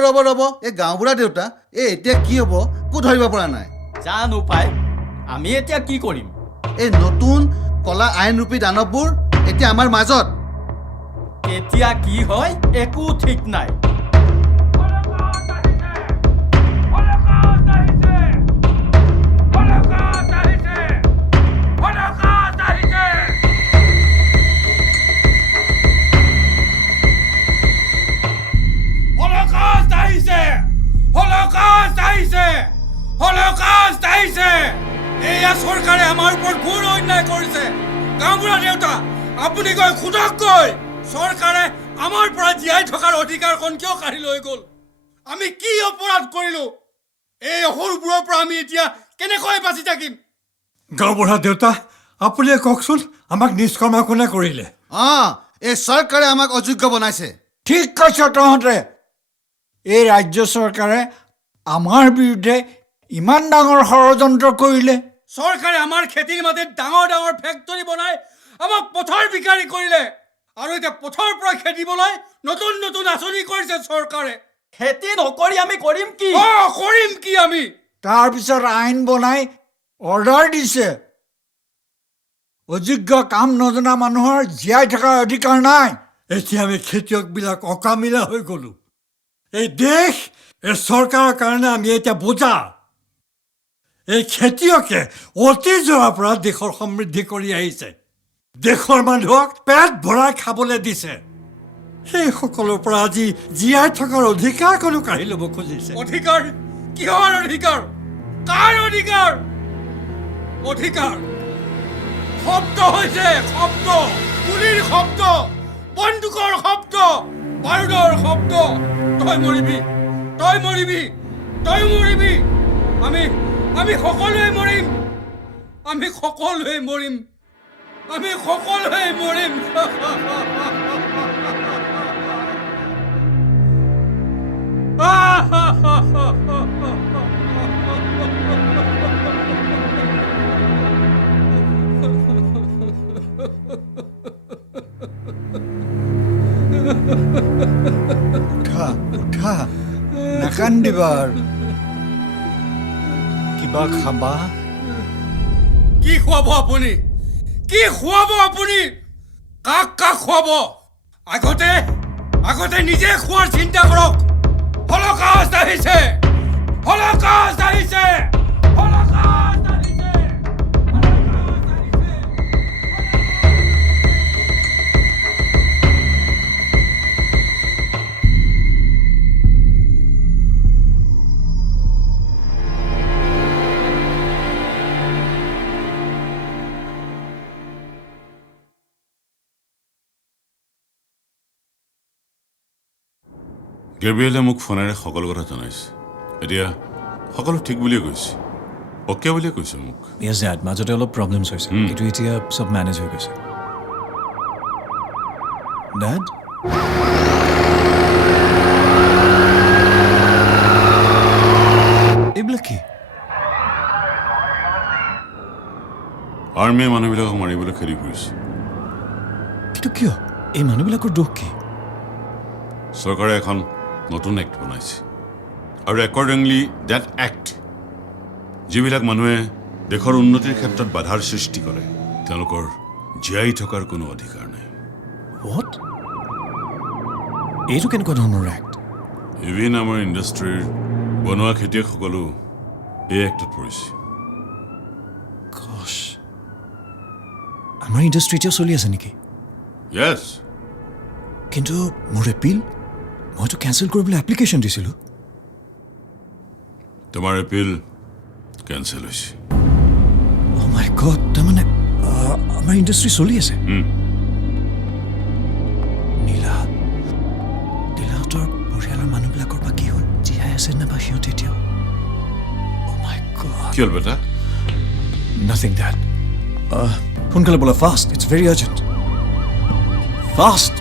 ৰ'ব এই গাঁওবুঢ়া দেউতা এতিয়া কি হ'ব একো ধৰিব পৰা নাই জানো পাই আমি এতিয়া কি কৰিম এই নতুন কলা আইনৰূপী দানৱবোৰ এতিয়া আমাৰ মাজত কেতিয়া কি হয় একো ঠিক নাই এয়া চৰকাৰে আমাৰ ওপৰত ঘোৰ অন্যায় কৰিছে গাঁওবুঢ়া দেউতা আপুনি গৈ সোধককৈ চৰকাৰে আমাৰ পৰা জীয়াই থকাৰ অধিকাৰখন কিয় কাঢ়ি লৈ গ'ল আমি কি অপৰাধ কৰিলো এই সৰুবোৰৰ পৰা আমি এতিয়া কেনেকৈ বাচি থাকিম গাঁওবুঢ়া দেউতা আপুনি কওকচোন আমাক নিষ্কৰ্ম কোনে কৰিলে এই চৰকাৰে আমাক অযোগ্য বনাইছে ঠিক কৈছ তহঁতে এই ৰাজ্য চৰকাৰে আমাৰ বিৰুদ্ধে ইমান ডাঙৰ ষড়যন্ত্ৰ কৰিলে চৰকাৰে আমাৰ খেতিৰ মাটিত ডাঙৰ ডাঙৰ ফেক্টৰী বনাই আমাক পথৰ বিকাৰী কৰিলে আৰু এতিয়া পথৰ পৰা খেদিবলৈ নতুন নতুন আঁচনি কৰিছে চৰকাৰে খেতি নকৰি আমি কৰিম কি কৰিম কি আমি তাৰপিছত আইন বনাই অৰ্ডাৰ দিছে অযোগ্য কাম নজনা মানুহৰ জীয়াই থকাৰ অধিকাৰ নাই এতিয়া আমি খেতিয়কবিলাক অকামিলা হৈ গ'লো এই দেশ এই চৰকাৰৰ কাৰণে আমি এতিয়া বোজা এই খেতিয়কে অতীজৰ পৰা দেশৰ সমৃদ্ধি কৰি আহিছে দেশৰ মানুহক পেট ভৰাই খাবলৈ দিছে সেইসকলৰ পৰা আজি জীয়াই থকাৰ অধিকাৰ কোনো কাঢ়ি ল'ব খুজিছে অধিকাৰ কিহৰ অধিকাৰ কাৰ অধিকাৰ অধিকাৰ শব্দ হৈছে শব্দ গুলিৰ শব্দ বন্দুকৰ শব্দ বাৰুদৰ শব্দ তই মৰিবি তই মৰিবি তই মৰিবি আমি সকলোৱে মৰিম আমি সকলোৱে মৰিম আমি সকলোৱে মৰিম উঠা উঠা নাকান্দিবা আৰু কিবা খাবা কি খুৱাব আপুনি কি খুৱাব আপুনি কাক কাক খুৱাব আগতে নিজে খোৱাৰ চিন্তা কৰক হল'কাষ্ট আহিছে হল'কাষ্ট আহিছে হল'কাষ্ট আহিছে গেব্ৰিয়েলে মোক ফোনেৰে সকলো কথা জনাইছে এতিয়া সকলো ঠিক বুলিয়ে কৈছে অ'কে বুলিয়ে কৈছে মোক Yes, Dad. মাজতে অলপ প্ৰব্লেমছ হৈছে কিন্তু এতিয়া চব মেনেজ হৈ গৈছে Dad? এইবিলাক কি আৰ্মিয়ে মানুহবিলাকক মাৰিবলৈ খেদি ফুৰিছে কিন্তু কিয় এই মানুহবিলাকৰ দোষ কি চৰকাৰে এখন নতুন এক্ট বনাইছে আৰু একৰ্ডিংলি ডেট এক্ট যিবিলাক মানুহে দেশৰ উন্নতিৰ ক্ষেত্ৰত বাধাৰ সৃষ্টি কৰে তেওঁলোকৰ জীয়াই থকাৰ কোনো অধিকাৰ নাই What? এইটো কেনেকুৱা ধৰণৰ এক্ট ইভিন আমাৰ ইণ্ডাষ্ট্ৰীৰ বনোৱা খেতিয়কসকলো এই এক্টত পৰিছে Gosh. আমাৰ ইণ্ডাষ্ট্ৰী এতিয়াও চলি আছে নেকি য়েছ কিন্তু মোৰ এপিল মইতো কেঞ্চেল কৰিবলৈ এপ্লিকেশ্যন দিছিলোঁ তোমাৰ এপিল কেঞ্চেল হৈছে Oh my God, তাৰমানে আমাৰ ইণ্ডাষ্ট্ৰী চলি আছে নীলাহঁতৰ পৰিয়ালৰ মানুহবিলাকৰ বা কি হ'ল জীয়াই আছে নে বা সিহঁতে এতিয়াও Oh my God. কি হ'ল বেটা Nothing, Dad. সোনকালে বোলা fast it's very urgent fast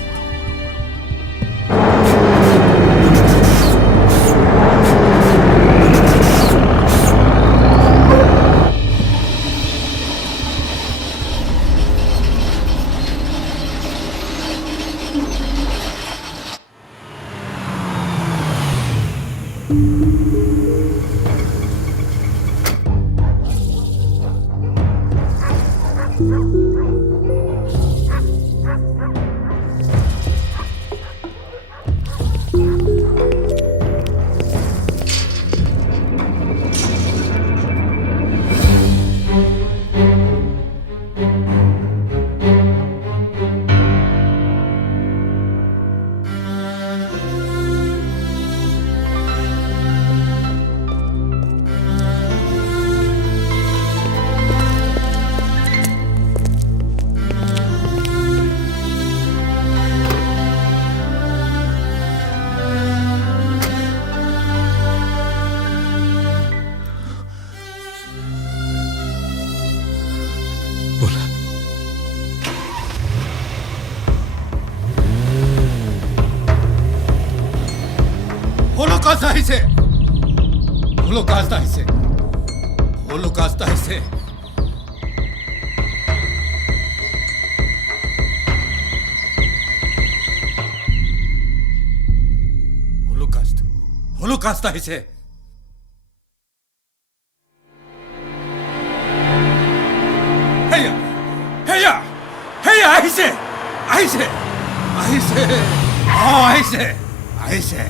ব'লা হলোকাষ্ট আহিছে হলোকাষ্ট আহিছে হলোকাষ্ট আহিছে হলোকাষ্ট হলোকাষ্ট আহিছে হেয়া হেয়া হেয়া আহিছে আহিছে আহিছে আহিছে আহিছে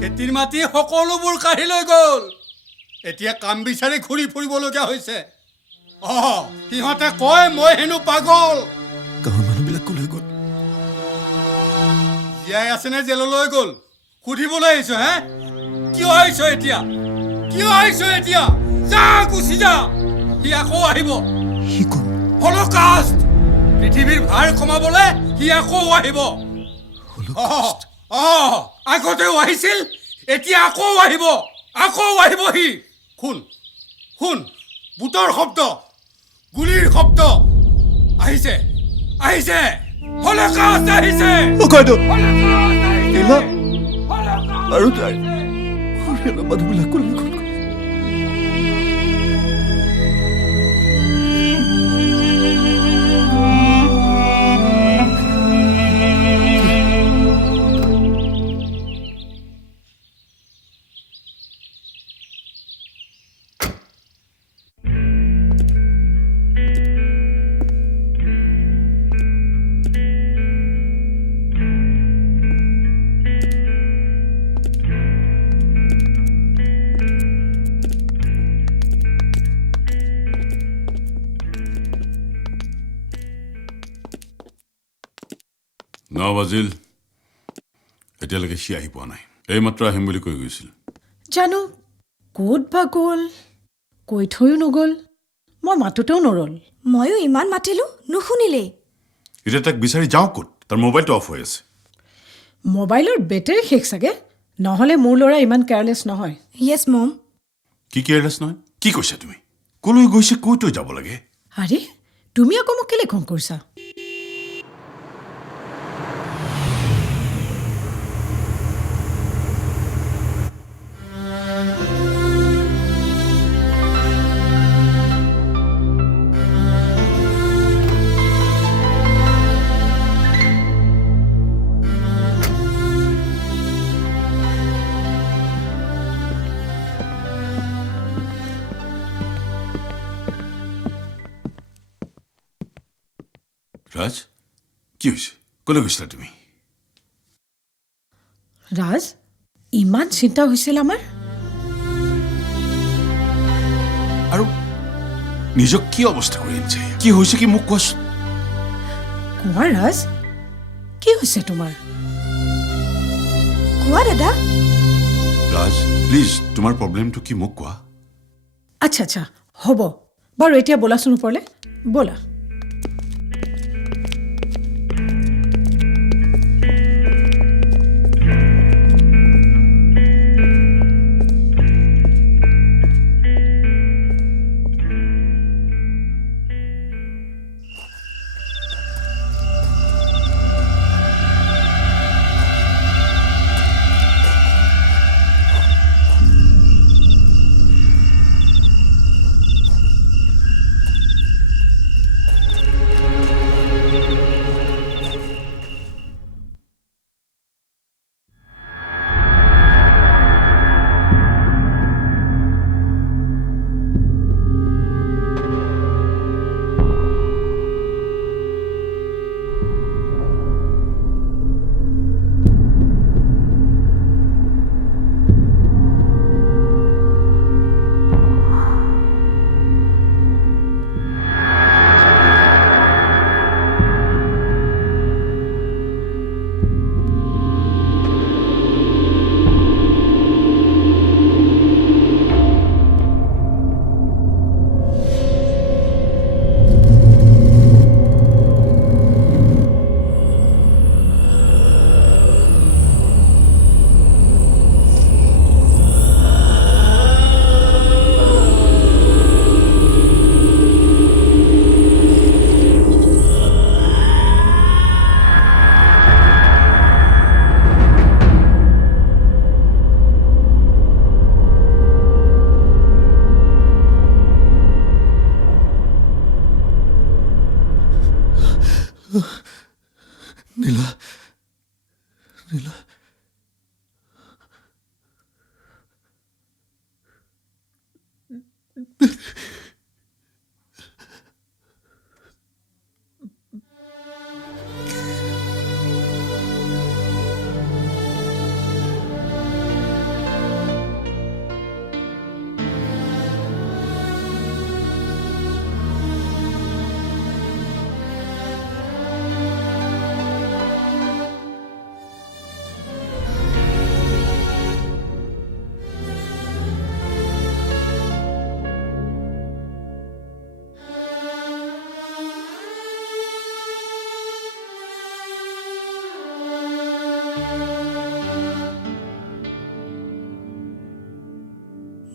খেতিৰ মাটি সকলোবোৰ কাঢ়ি লৈ গ'ল এতিয়া কাম বিচাৰি ঘূৰি ফুৰিবলগীয়া হৈছে সিহঁতে কয় মই হেনো পাগল গাঁৱৰ মানুহবিলাক ক'লৈ গ'ল জীয়াই আছেনে জেললৈ গ'ল সুধিবলৈ আহিছ হে কিয় আহিছ এতিয়া কিয় আহিছ এতিয়া যা গুচি যা সি আকৌ আহিব সি কোন হলোকাষ্ট পৃথিৱীৰ ভাৰ কমাবলৈ সি আকৌ আহিব হলোকাষ্ট আগতেও আহিছিল এতিয়া আকৌ আহিব সি শুন শুন বুটৰ শব্দ গুলিৰ শব্দ আহিছে আহিছে হলোকাষ্ট আহিছে কয়টো হলোকাষ্ট আহিছে এলা হলোকাষ্ট আৰু তাই পৰিয়ালৰ মানুহবিলাক ক'লৈ গ'ল ন বাজিল এতিয়ালৈকে সি আহি পোৱা নাই এইমাত্ৰ আহিম বুলি কৈ গৈছিল জানো ক'ত বা গ'ল কৈ থৈও নগ'ল মই মাতোতেও নৰল ময়ো ইমান মাতিলোঁ নুশুনিলেই এতিয়া তাক বিচাৰি যাওঁ ক'ত তাৰ মোবাইলটো অফ হৈ আছে মোবাইলৰ বেটেৰী শেষ চাগে নহ'লে মোৰ ল'ৰা ইমান কেয়াৰলেছ নহয় য়েছ মম কি কেয়াৰলেছ নহয় কি কৈছা তুমি ক'লৈ গৈছে কৈ তই যাব লাগে আৰে তুমি আকৌ মোক কেলে খং কৰিছা ৰাজ কি হৈছে ক'লৈ গৈছিলা তুমি ৰাজ ইমান চিন্তা হৈছিল আমাৰ আৰু নিজক কি অৱস্থা কৰি আনিছে কি হৈছে কি মোক কোৱাচোন কোৱা ৰাজ কি হৈছে তোমাৰ কোৱা দাদা ৰাজ প্লিজ তোমাৰ প্ৰব্লেমটো কি মোক কোৱা আচ্ছা আচ্ছা হ'ব বাৰু এতিয়া ব'লাচোন ওপৰলৈ ব'লা নীলা নীলা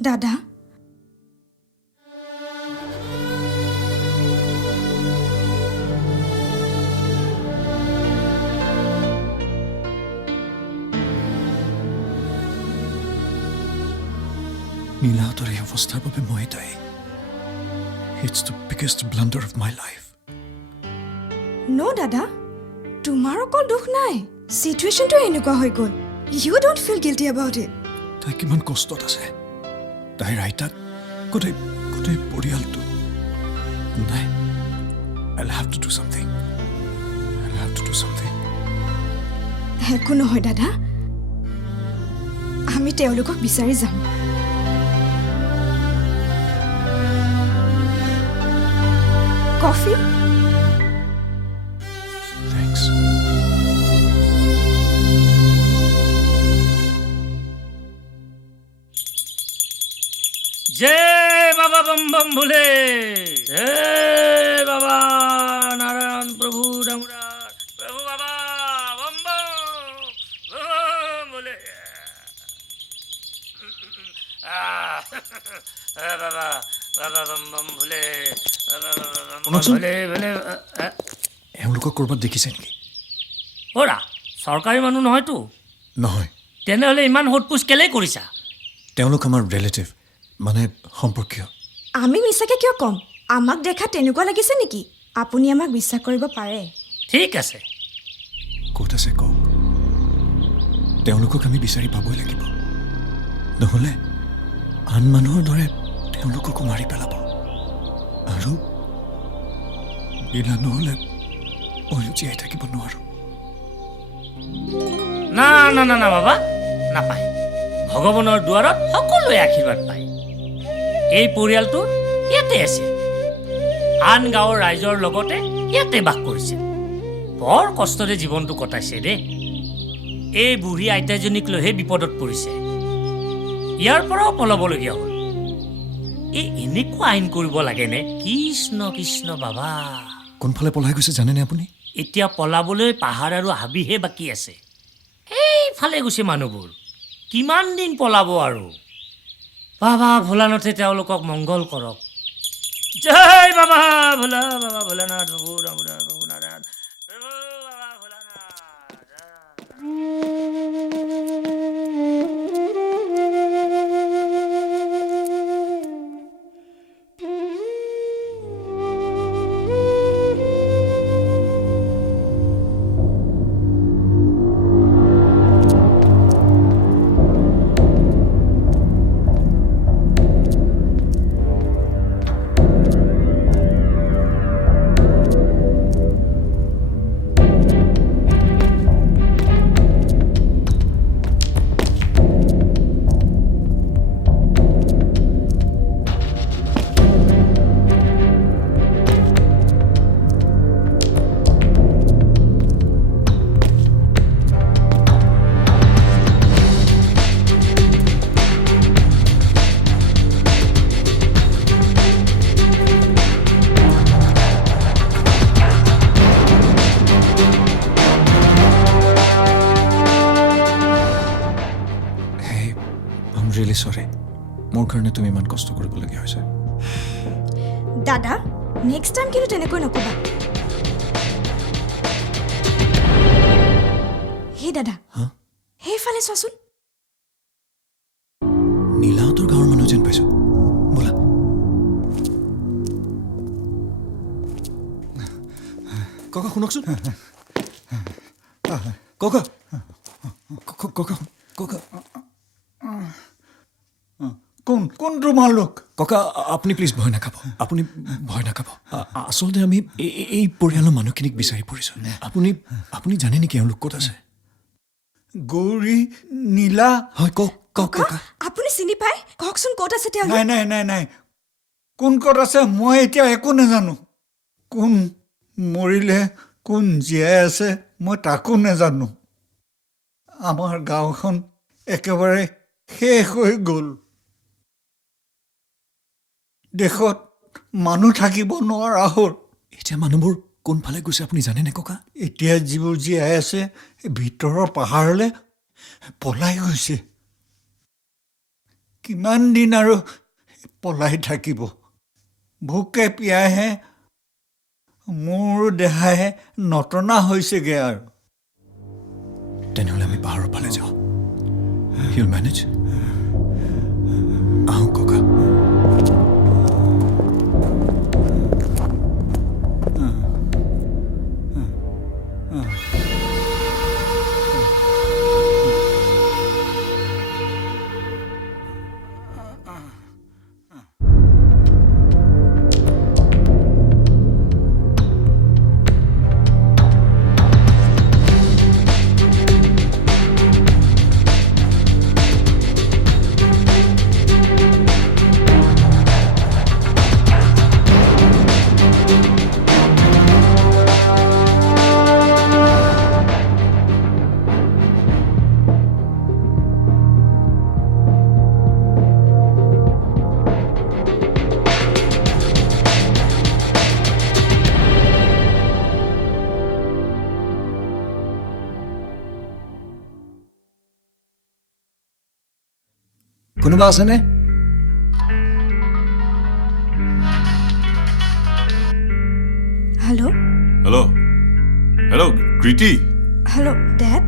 দাদা নীলাহঁতৰ এই অৱস্থাৰ বাবে মই দায়ী it's the biggest blunder of my life no' দাদা তোমাৰ অকল দুখ নাই চিটুৱেশ্যনটো এনেকুৱা হৈ গ'ল you don't feel guilty about it তাই কিমান কষ্টত আছে তাইৰ আইতাক গোটেই গোটেই পৰিয়ালটো নাই I'll have to do something. I'll have to do something. একো নহয় দাদা আমি তেওঁলোকক বিচাৰি যাম কফি Thanks. जय बाबा बम बम भोले जय बाबा नारायण प्रभु डमरार प्रभु बाबा बम बम भोले बाबा बाबा बम बम भोले बाबा बम बम भोले भोले এওঁলোকক ক'ৰবাত দেখিছে নেকি ওৰা চৰকাৰী মানুহ নহয়তো নহয় তেনেহ'লে ইমান হোটপোচ কেলেই কৰিছা তেওঁলোক আমাৰ ৰিলেটিভ মানে সম্পৰ্কীয় আমি মিছাকে কিয় ক'ম আমাক দেখা তেনেকুৱা লাগিছে নেকি আপুনি আমাক বিশ্বাস কৰিব পাৰে ঠিক আছে ক'ত আছে কওক তেওঁলোকক আমি বিচাৰি পাবই লাগিব নহ'লে আন মানুহৰ দৰে তেওঁলোককো মাৰি পেলাব আৰু বিনা নহ'লে ময়ো জীয়াই থাকিব নোৱাৰোঁ না না না না বাবা নাপায় ভগৱানৰ দুৱাৰত সকলোৱে আশীৰ্বাদ পায় এই পৰিয়ালটো ইয়াতে আছে আন গাঁৱৰ ৰাইজৰ লগতে ইয়াতে বাস কৰিছে বৰ কষ্টৰে জীৱনটো কটাইছে দেই এই বুঢ়ী আইতাজনীক লৈহে বিপদত পৰিছে ইয়াৰ পৰাও পলাবলগীয়া হ'ল এই এনেকুৱা আইন কৰিব লাগেনে কৃষ্ণ কৃষ্ণ বাবা কোনফালে পলাই গৈছে জানেনে আপুনি এতিয়া পলাবলৈ পাহাৰ আৰু হাবিহে বাকী আছে এইফালে গৈছে মানুহবোৰ কিমান দিন পলাব আৰু বাবা ভোলানাথে তেওঁলোকক মংগল কৰক জয় বাবা ভোলা বাবা ভোলানাথ প্ৰভু ৰামনাথ প্ৰভু নাৰায়ণ প্ৰভু বাবা ভোলানাথ ৰিয়েলি চৰি মোৰ কাৰণে তুমি ইমান কষ্ট কৰিবলগীয়া হৈছে দাদা নেক্সট টাইম কিন্তু তেনেকৈ নক'বা হে দাদা সেইফালে চোৱাচোন নীলাহঁতৰ গাঁৱৰ মানুহ যেন পাইছোঁ ব'লা ককা শুনকচোন ককা ককা ককা কোন তোমালোক? ককা আপুনি প্লিজ ভয় নাখাব আপুনি ভয় নাখাব আচলতে আমি এই পৰিয়ালৰ মানুহখিনিক বিচাৰি ফুৰিছোঁ আপুনি জানে নেকি এওঁলোক ক'ত আছে গৌৰী, নীলা? হয় কওক কওক ককা আপুনি চিনি পায় কওকচোন ক'ত আছে তেওঁলোক? নাই কোন ক'ত আছে মই এতিয়া একো নাজানো। কোন মৰিলে কোন জীয়াই আছে মই তাকো নাজানো। আমাৰ গাঁওখন একেবাৰে শেষ হৈ গ'ল। দেশত মানুহ থাকিব নোৱাৰা হ'ল। এতিয়া মানুহবোৰ কোনফালে গৈছে আপুনি জানেনে ককা এতিয়া যিবোৰ জীয়াই আছে ভিতৰৰ পাহাৰলৈ পলাই গৈছে। কিমান দিন আৰু পলাই থাকিব? ভোকে পিয়াহে মোৰ দেহাহে নটনা হৈছেগৈ আৰু। তেনেহ'লে আমি পাহাৰৰ ফালে যাওঁ হিল মেনেজ আহোঁ ককা কোনোবা আছেনে হেল্ল' হেল্ল' হেল্ল' কৃতি হেল্ল' ডেড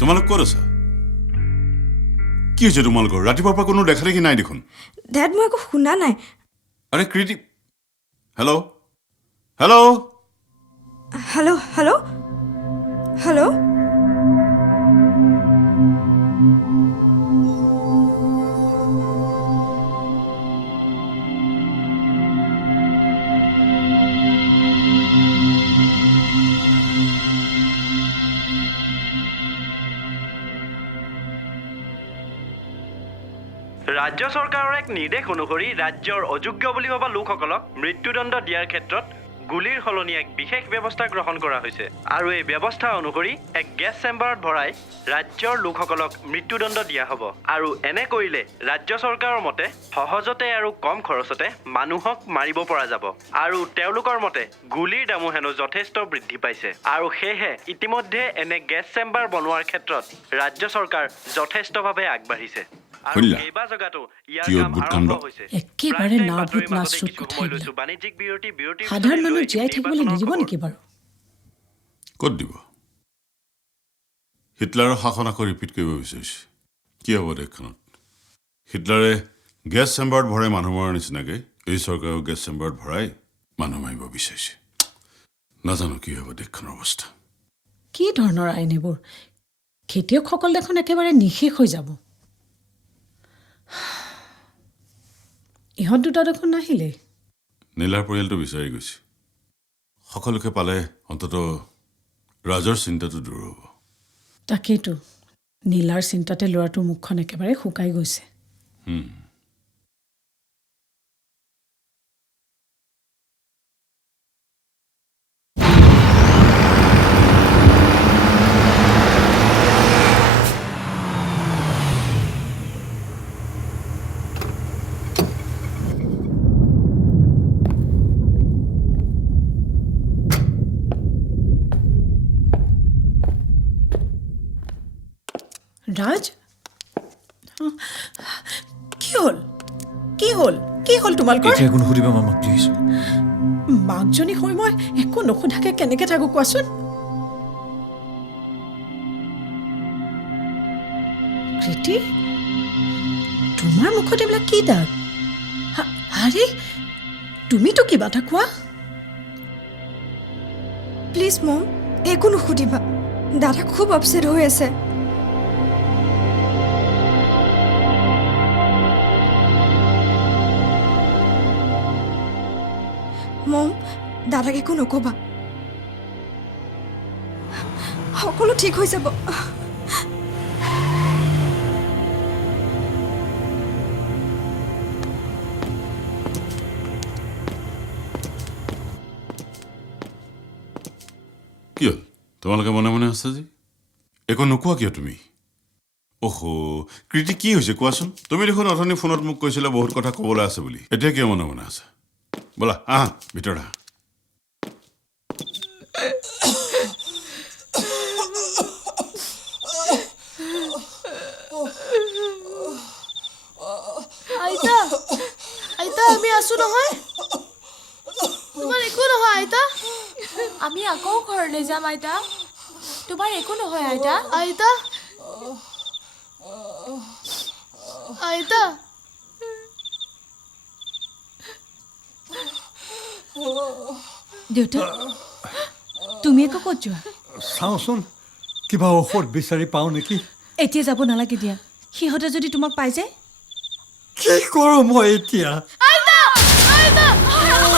তোমালোক ক'ত আছা কি হৈছে তোমালোকৰ ৰাতিপুৱাৰ পৰা কোনো দেখা দেখি নাই দেখোন ডেড মই একো শুনা নাই আৰে কৃতি hello' hello' hello' hello' hello' ৰাজ্য চৰকাৰৰ এক নিৰ্দেশ অনুসৰি ৰাজ্যৰ অযোগ্য বুলি ভবা লোকসকলক মৃত্যুদণ্ড দিয়াৰ ক্ষেত্ৰত গুলিৰ সলনি এক বিশেষ ব্যৱস্থা গ্ৰহণ কৰা হৈছে আৰু এই ব্যৱস্থা অনুসৰি এক গেছ চেম্বাৰত ভৰাই ৰাজ্যৰ লোকসকলক মৃত্যুদণ্ড দিয়া হ'ব আৰু এনে কৰিলে ৰাজ্য চৰকাৰৰ মতে সহজতে আৰু কম খৰচতে মানুহক মাৰিব পৰা যাব আৰু তেওঁলোকৰ মতে গুলিৰ দামো হেনো যথেষ্ট বৃদ্ধি পাইছে আৰু সেয়েহে ইতিমধ্যে এনে গেছ চেম্বাৰ বনোৱাৰ ক্ষেত্ৰত ৰাজ্য চৰকাৰ যথেষ্টভাৱে আগবাঢ়িছে একেবাৰে নাভূত নাচুত কথা সাধাৰণ মানুহ জীয়াই থাকিবলৈ নিদিব নেকি বাৰু ক'ত দিব হিটলাৰৰ শাসন আকৌ ৰিপিট কৰিব বিচাৰিছে কি হ'ব দেশখনত হিটলাৰে গেছ চেম্বাৰত ভৰাই মানুহ মৰাৰ নিচিনাকৈ এই চৰকাৰেও গেছ চেম্বাৰত ভৰাই মানুহ মাৰিব বিচাৰিছে নাজানো কি হ'ব দেশখনৰ অৱস্থা কি ধৰণৰ আইন এইবোৰ খেতিয়কসকল দেখোন একেবাৰে নিশেষ হৈ যাব ইহঁত দুটা দেখোন নাহিলে নীলাৰ পৰিয়ালটো বিচাৰি গৈছে সকলোকে পালে অন্ততঃ ৰাজৰ চিন্তাটো দূৰ হ'ব তাকেইতো নীলাৰ চিন্তাতে ল'ৰাটোৰ মুখখন একেবাৰে শুকাই গৈছে ৰাজ কি হ'ল কি হ'ল কি হ'ল তোমালোকৰ এতিয়া একো নুসুধিবা মামা প্লিজ মাকজনী হৈ মই একো নুসুধাকে কেনেকৈ থাকোঁ কোৱাচোন কৃতি তোমাৰ মুখত এইবিলাক কি দাগ আৰে তুমিতো কিবা এটা কোৱা প্লিজ মম একো নুসুধিবা দাদা খুব আপছেট হৈ আছে মম দাদাক একো নকবা সকলো ঠিক হৈ যাব কি হ'ল তোমালোকে মনে মনে আছা যে একো নোকোৱা কিয় তুমি অহ কৃতি কি হৈছে কোৱাচোন তুমি দেখোন অথনি ফোনত মোক কৈছিলা বহুত কথা ক'বলৈ আছে বুলি এতিয়া কিয় মনে মনে আছা ব'লা আহা ভিতৰত আহা আইতা আইতা আমি আছো নহয় তোমাৰ একো নহয় আইতা আমি আকৌ ঘৰলৈ যাম আইতা তোমাৰ একো নহয় আইতা আইতা আইতা দেউতা তুমি একো ক'ত যোৱা চাওঁচোন কিবা ঔষধ বিচাৰি পাওঁ নেকি এতিয়া যাব নালাগে দিয়া সিহঁতে যদি তোমাক পাই যায় কি কৰোঁ মই এতিয়া আইতা আইতা আইতা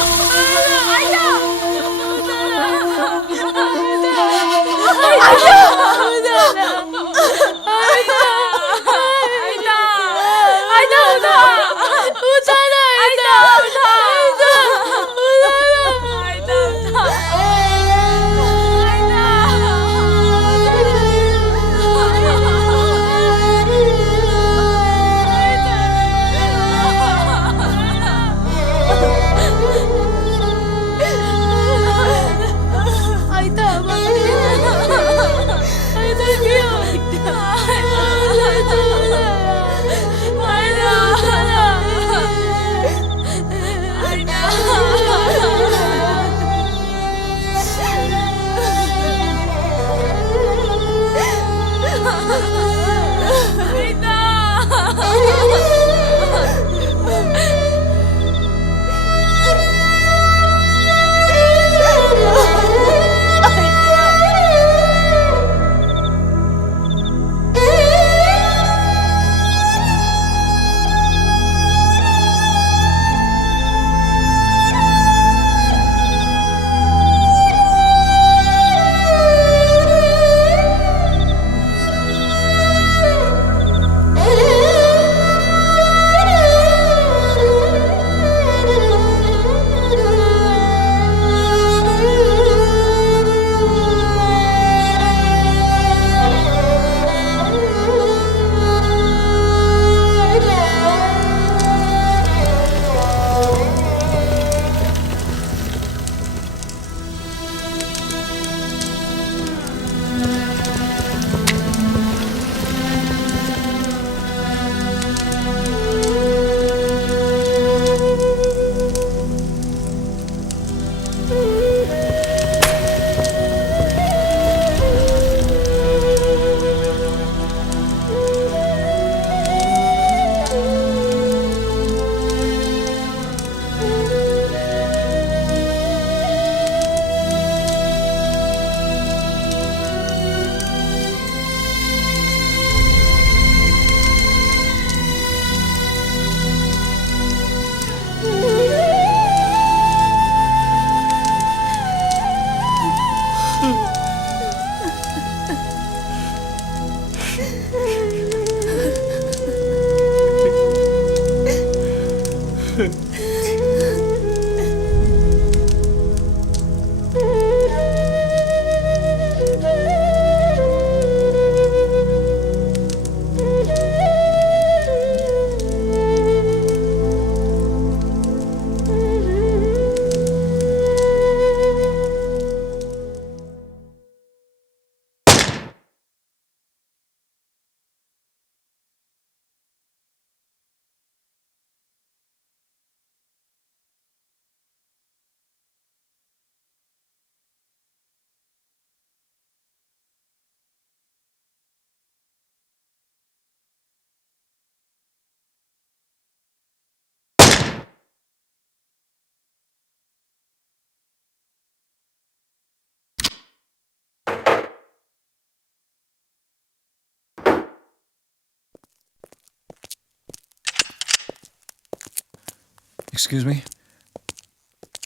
এক্সকিউজ মি,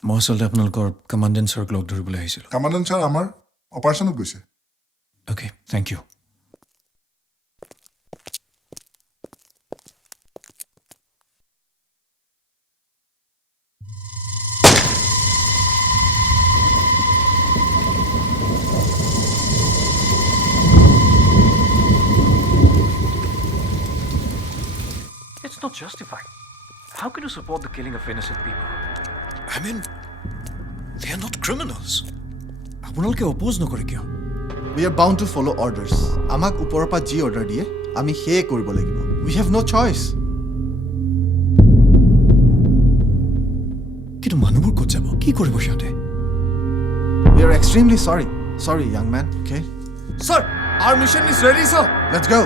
মই আচলতে আপোনালোকৰ কমাণ্ডেণ্ট ছাৰক লগ ধৰিবলৈ আহিছিলোঁ। কামাণ্ডেণ্ট ছাৰ আমাৰ অপাৰেশ্যনত গৈছে। Okay, thank you. It's not justified. How can you support the killing of innocent people? I mean, they are not criminals. আপোনালোকে অপ'জ নকৰে কিয়? We are bound to follow' orders. আমাক ওপৰৰ পৰা যি অৰ্ডাৰ দিয়ে আমি সেয়ে কৰিব লাগিব। We have no' choice. কিন্তু মানুহবোৰ ক'ত যাব? কি কৰিব সিহঁতে? We are extremely sorry, young men, okay? Sir, our mission is ready, sir. Let's go.